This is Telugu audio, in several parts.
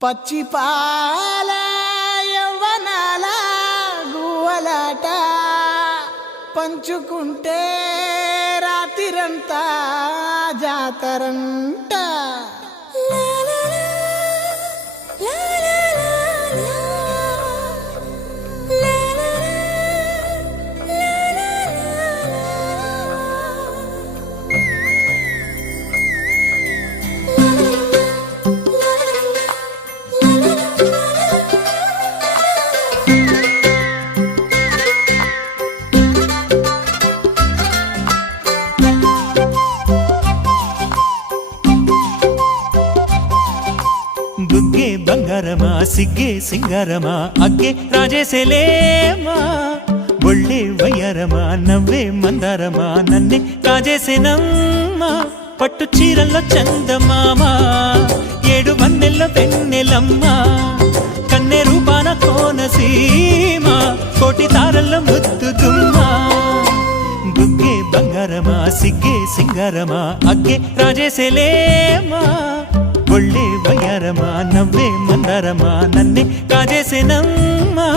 పచ్చి పాల యవ్వనాల గువ్వలాట పంచుకుంటే రాత్రిరంతా జాతరంట. బుగ్గే బంగారమా సిగ్గే సింగారమా అగ్గే రాజేసేలేమా ఒళ్ళే వయ్యారమా నవ్వే మందారమా నన్నే కాజేసేనమ్మా పట్టు చీరల్లో చందమామా ఏడు వన్నెల్లో వెన్నెలమ్మా కన్నె రూపాన కోనసీమా కోటి తారల్లో ముద్దుగుమ్మా బుగ్గే బంగారమా సిగ్గే సింగారమా అగ్గే రాజేసేలేమా ఒళ్ళే వయ్యారమా నవ్వే మందారమా నన్నే కాజేసేనమ్మా.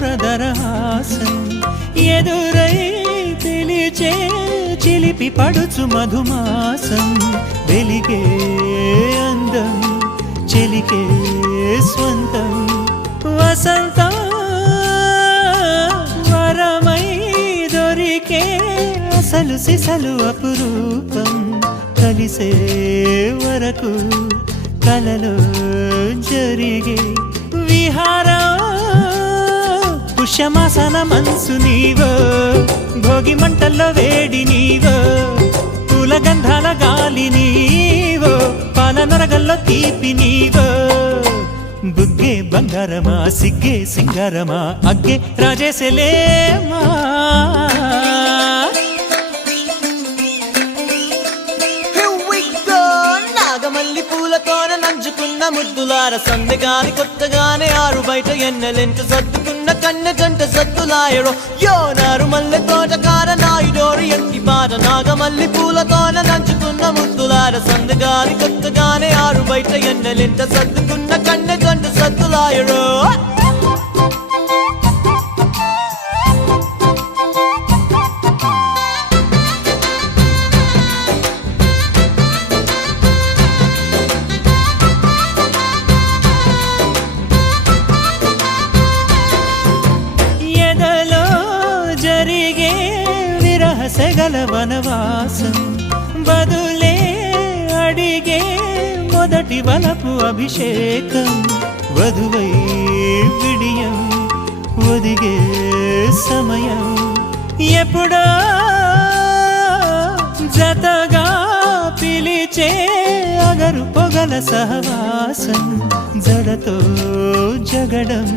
మధురధరహాసం ఎదురై పిలిచే చిలిపి పడుచు మధుమాసం వెలిగే అందం చెలికే స్వంతం వసంతం వరమై దొరికే అసలు సిసలు అపురూపం కలిసే వరకు కలలో జరిగే విహారం పుష్యమాసన మనసు నీవో భోగి మంటల్లో వేడి నీవో పూల గంధాల గాలి నీవో పాల నొరగల్లో తీపి నీవో బుగ్గే బంగారమా సిగ్గే సింగారమా అగ్గే రాజేసేలేమా. నాగమల్లి పూలతోన నంచుకున్న ముద్దులార సందెగాని కొత్తగానే ఆరు బయట ఎన్నెలెంట సర్దుకున్న కన్నె జంట సద్దులాయడో యోనారు మల్లె తోటకార నాయుడోరు ఎంటి బాట నాగమల్లి పూలతోన నంచుకున్న ముద్దులార సందెగాని కొత్తగానే ఆరు బయట ఎన్నెలెంట సర్దుకున్న కన్నె జంట సద్దులాయడో. సెగల వనవాసం బదులే అడిగే మొదటి వలపు అభిషేకం వధువై విడియం ఒదిగే సమయం ఎప్పుడో జతగా పిలిచే అగరు పొగల సహవాసం జడతో జగడం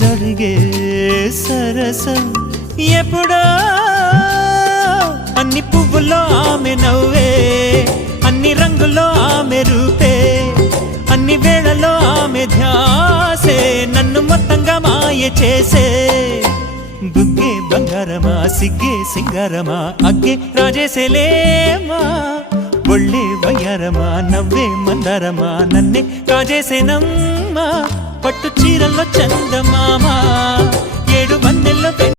జరిగే సరసం ఎప్పుడో అన్ని పువ్వుల్లో ఆమె నవ్వే అన్ని రంగుల్లో ఆమె రూపే అన్ని వేళల్లో ఆమె ధ్యాసే నన్ను మొత్తంగా మాయ చేసే బుగ్గే బంగారమా సిగ్గే సింగారమా అగ్గే రాజేసేలేమా ఒళ్ళే వయ్యారమా నవ్వే మందారమా నన్నే కాజేసేనమ్మా పట్టు చీరల్లో చందమామా ఏడు వన్నెల్లో